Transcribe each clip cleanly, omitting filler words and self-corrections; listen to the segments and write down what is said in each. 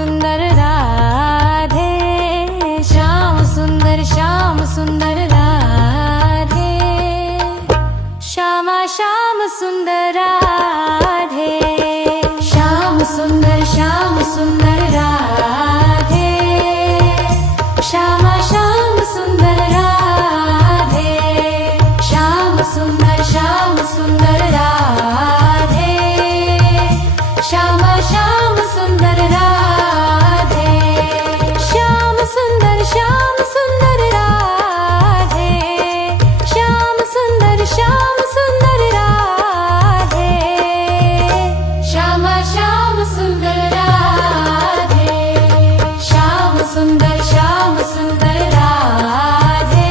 सुंदर राधे, श्याम सुंदर राधे, श्यामा श्याम सुंदर राधे, श्याम सुंदर राधे, श्यामा श्याम सुंदर राधे, श्याम सुंदर राधे, श्यामा श्याम सुंदर राधे, श्याम सुंदर राधे, श्याम सुंदर राधे, श्यामा श्याम सुंदर राधे, श्याम सुंदर राधे,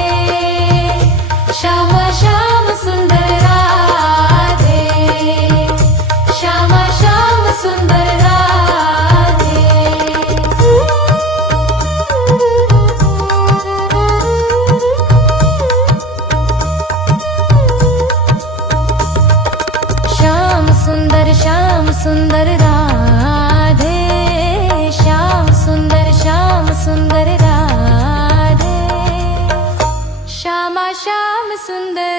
श्यामा श्याम सुंदर राधे, श्यामा श्याम सुंदर राधे। श्याम सुंदर राधे, श्याम सुंदर राधे, श्यामा श्याम सुंदर